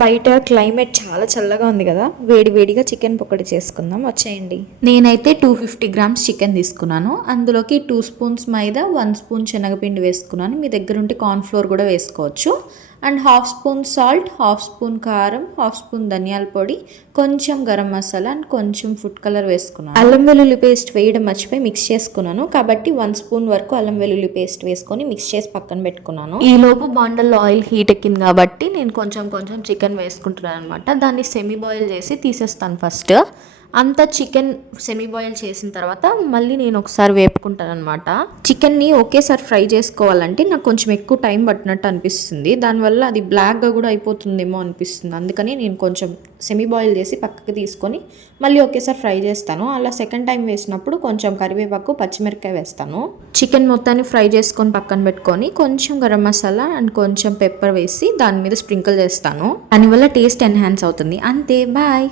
బయట క్లైమేట్ చాలా చల్లగా ఉంది కదా, వేడి వేడిగా చికెన్ పకోడీ చేసుకుందాం, వచ్చేయండి. నేనైతే 250 గ్రామ్స్ చికెన్ తీసుకున్నాను. అందులోకి 2 స్పూన్స్ మైదా, 1 స్పూన్ శనగపిండి వేసుకున్నాను. మీ దగ్గర ఉంటే కార్న్ఫ్లోర్ కూడా వేసుకోవచ్చు. And half spoon salt, half spoon కారం, హాఫ్ స్పూన్ ధనియాల పొడి, కొంచెం గరం మసాలా అండ్ కొంచెం ఫుడ్ కలర్ వేసుకున్నాను. అల్లం వెల్లుల్లి పేస్ట్ వేయడం మర్చిపోయి మిక్స్ చేసుకున్నాను కాబట్టి 1 స్పూన్ వరకు అల్లం వెల్లుల్లి పేస్ట్ వేసుకొని మిక్స్ చేసి పక్కన పెట్టుకున్నాను. ఈ లోపు బాండల్లో ఆయిల్ హీట్ ఎక్కింది కాబట్టి నేను కొంచెం చికెన్ వేసుకుంటున్నాను అనమాట. దాన్ని సెమీ బాయిల్ చేసి తీసేస్తాను ఫస్ట్. అంతా చికెన్ సెమీ బాయిల్ చేసిన తర్వాత మళ్ళీ నేను ఒకసారి వేపుకుంటాను అనమాట. చికెన్ని ఒకేసారి ఫ్రై చేసుకోవాలంటే నాకు కొంచెం ఎక్కువ టైం పట్టినట్టు అనిపిస్తుంది. దానివల్ల అది బ్లాక్గా కూడా అయిపోతుందేమో అనిపిస్తుంది. అందుకని నేను కొంచెం సెమీ బాయిల్ చేసి పక్కకి తీసుకొని మళ్ళీ ఒకేసారి ఫ్రై చేస్తాను. అలా సెకండ్ టైం వేసినప్పుడు కొంచెం కరివేపాకు, పచ్చిమిరపకాయ వేస్తాను. చికెన్ మొత్తాన్ని ఫ్రై చేసుకొని పక్కన పెట్టుకొని కొంచెం గరం మసాలా అండ్ కొంచెం పెప్పర్ వేసి దాని మీద స్ప్రింకిల్ చేస్తాను. దానివల్ల టేస్ట్ ఎన్హాన్స్ అవుతుంది. అంతే, బాయ్.